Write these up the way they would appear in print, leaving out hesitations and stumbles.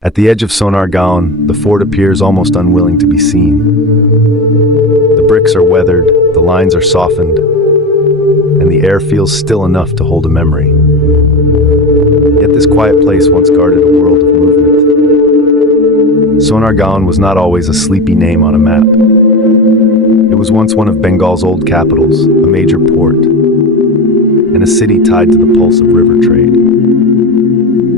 At the edge of Sonargaon, the fort appears almost unwilling to be seen. The bricks are weathered, the lines are softened, and the air feels still enough to hold a memory. Yet this quiet place once guarded a world of movement. Sonargaon was not always a sleepy name on a map. It was once one of Bengal's old capitals, a major port, and a city tied to the pulse of river trade.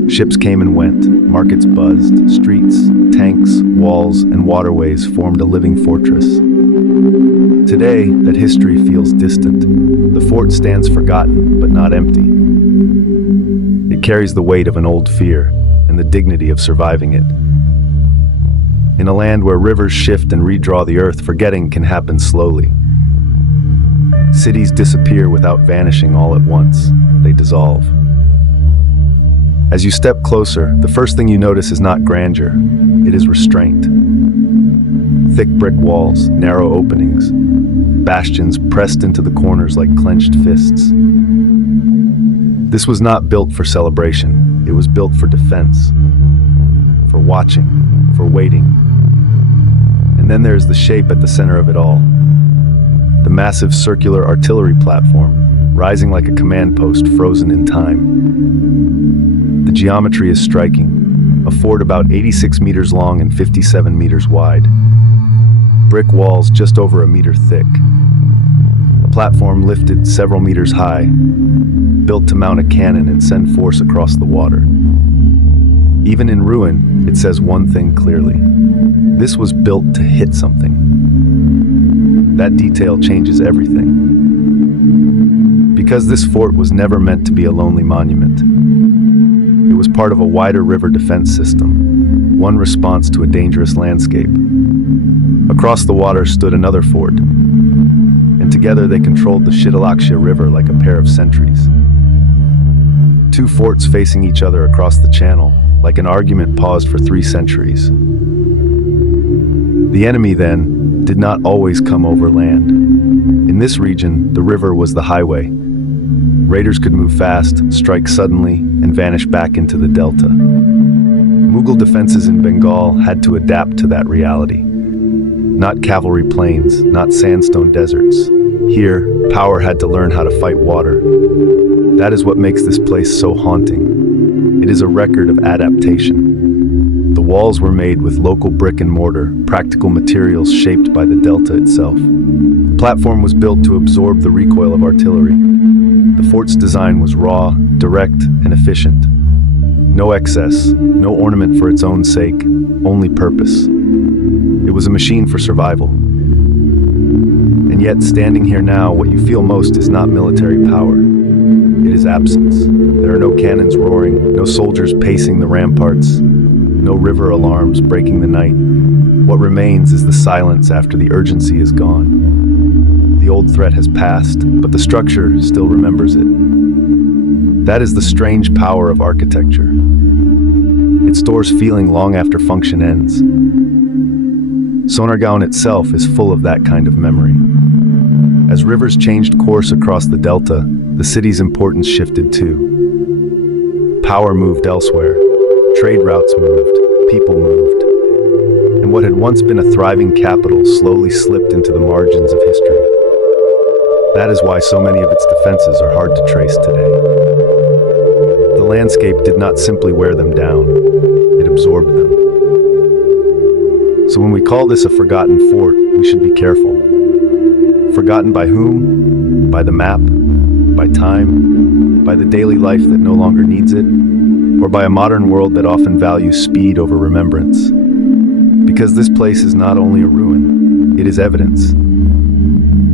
Ships came and went, markets buzzed, streets, tanks, walls, and waterways formed a living fortress. Today, that history feels distant. The fort stands forgotten, but not empty. It carries the weight of an old fear and the dignity of surviving it. In a land where rivers shift and redraw the earth, forgetting can happen slowly. Cities disappear without vanishing all at once. They dissolve. As you step closer, the first thing you notice is not grandeur, it is restraint. Thick brick walls, narrow openings, bastions pressed into the corners like clenched fists. This was not built for celebration, it was built for defense, for watching, for waiting. And then there's the shape at the center of it all. The massive circular artillery platform, rising like a command post frozen in time. The geometry is striking, a fort about 86 meters long and 57 meters wide. Brick walls just over a meter thick. A platform lifted several meters high, built to mount a cannon and send force across the water. Even in ruin, it says one thing clearly. This was built to hit something. That detail changes everything. Because this fort was never meant to be a lonely monument. It was part of a wider river defense system, one response to a dangerous landscape. Across the water stood another fort, and together they controlled the Shitalaksha River like a pair of sentries. Two forts facing each other across the channel, like an argument paused for 3 centuries. The enemy, then, did not always come over land. In this region, the river was the highway. Raiders could move fast, strike suddenly, and vanish back into the delta. Mughal defenses in Bengal had to adapt to that reality. Not cavalry plains, not sandstone deserts. Here, power had to learn how to fight water. That is what makes this place so haunting. It is a record of adaptation. The walls were made with local brick and mortar, practical materials shaped by the delta itself. The platform was built to absorb the recoil of artillery. The fort's design was raw, direct, and efficient. No excess, no ornament for its own sake, only purpose. It was a machine for survival. And yet, standing here now, what you feel most is not military power. It is absence. There are no cannons roaring, no soldiers pacing the ramparts, no river alarms breaking the night. What remains is the silence after the urgency is gone. The old threat has passed, but the structure still remembers it. That is the strange power of architecture. It stores feeling long after function ends. Sonargaon itself is full of that kind of memory. As rivers changed course across the delta, the city's importance shifted too. Power moved elsewhere, trade routes moved, people moved, and what had once been a thriving capital slowly slipped into the margins of history. That is why so many of its defenses are hard to trace today. The landscape did not simply wear them down, it absorbed them. So when we call this a forgotten fort, we should be careful. Forgotten by whom? By the map? By time? By the daily life that no longer needs it? Or by a modern world that often values speed over remembrance? Because this place is not only a ruin, it is evidence.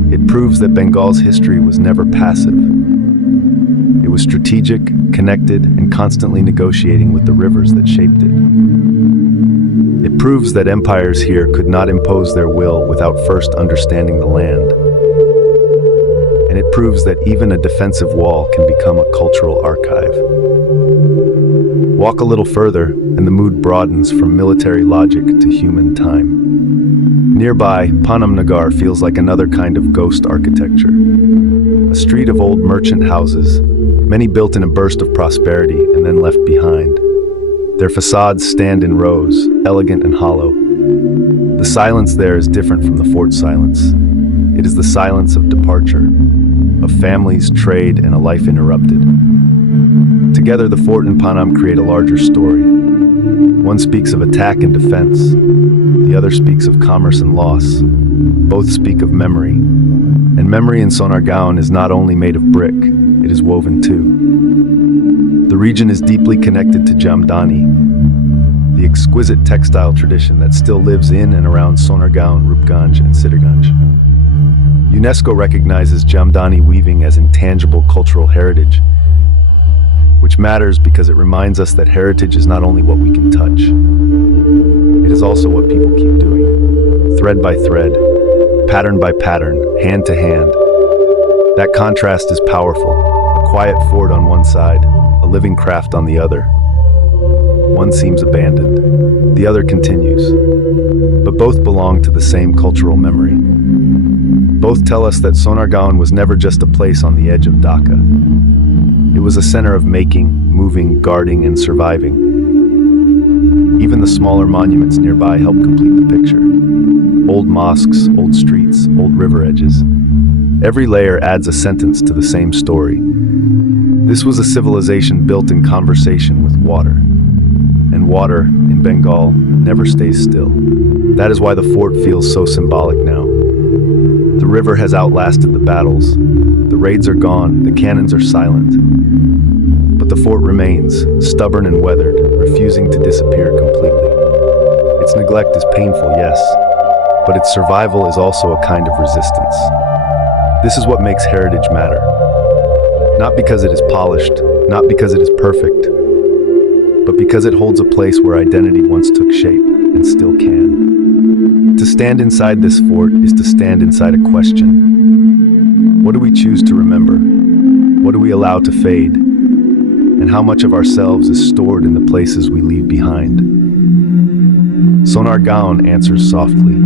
It proves that Bengal's history was never passive. It was strategic, connected, and constantly negotiating with the rivers that shaped it. It proves that empires here could not impose their will without first understanding the land. And it proves that even a defensive wall can become a cultural archive. Walk a little further, and the mood broadens from military logic to human time. Nearby, Panamnagar feels like another kind of ghost architecture. A street of old merchant houses, many built in a burst of prosperity and then left behind. Their facades stand in rows, elegant and hollow. The silence there is different from the fort's silence. It is the silence of departure, of families, trade, and a life interrupted. Together, the fort and Panam create a larger story. One speaks of attack and defense. The other speaks of commerce and loss. Both speak of memory. And memory in Sonargaon is not only made of brick, it is woven too. The region is deeply connected to Jamdani, the exquisite textile tradition that still lives in and around Sonargaon, Rupganj, and Siddharganj. UNESCO recognizes Jamdani weaving as intangible cultural heritage, which matters because it reminds us that heritage is not only what we can touch, it is also what people keep doing, thread by thread, pattern by pattern, hand to hand. That contrast is powerful. A quiet fort on one side, a living craft on the other. One seems abandoned, the other continues. But both belong to the same cultural memory. Both tell us that Sonargaon was never just a place on the edge of Dhaka. It was a center of making, moving, guarding, and surviving. Even the smaller monuments nearby help complete the picture. Old mosques, old streets, old river edges. Every layer adds a sentence to the same story. This was a civilization built in conversation with water. And water, in Bengal, never stays still. That is why the fort feels so symbolic now. The river has outlasted the battles. The raids are gone, the cannons are silent. But the fort remains, stubborn and weathered, refusing to disappear completely. Its neglect is painful, yes, but its survival is also a kind of resistance. This is what makes heritage matter. Not because it is polished, not because it is perfect, but because it holds a place where identity once took shape and still can. To stand inside this fort is to stand inside a question. What do we choose to remember? What do we allow to fade? And how much of ourselves is stored in the places we leave behind? Sonargaon answers softly.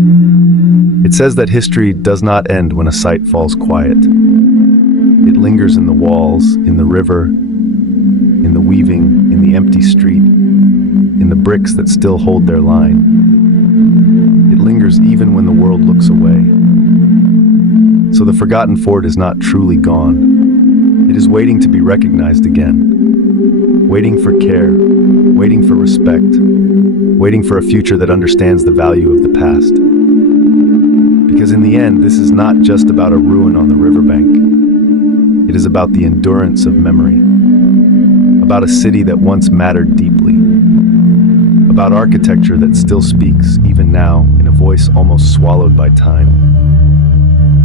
It says that history does not end when a site falls quiet. It lingers in the walls, in the river, in the weaving, in the empty street, in the bricks that still hold their line. It lingers even when the world looks away. So the forgotten fort is not truly gone. It is waiting to be recognized again. Waiting for care, waiting for respect, waiting for a future that understands the value of the past. Because in the end, this is not just about a ruin on the riverbank. It is about the endurance of memory. About a city that once mattered deeply. About architecture that still speaks, even now, in a voice almost swallowed by time.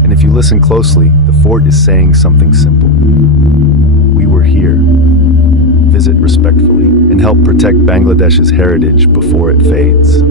And if you listen closely, the fort is saying something simple. We were here. Visit respectfully and help protect Bangladesh's heritage before it fades.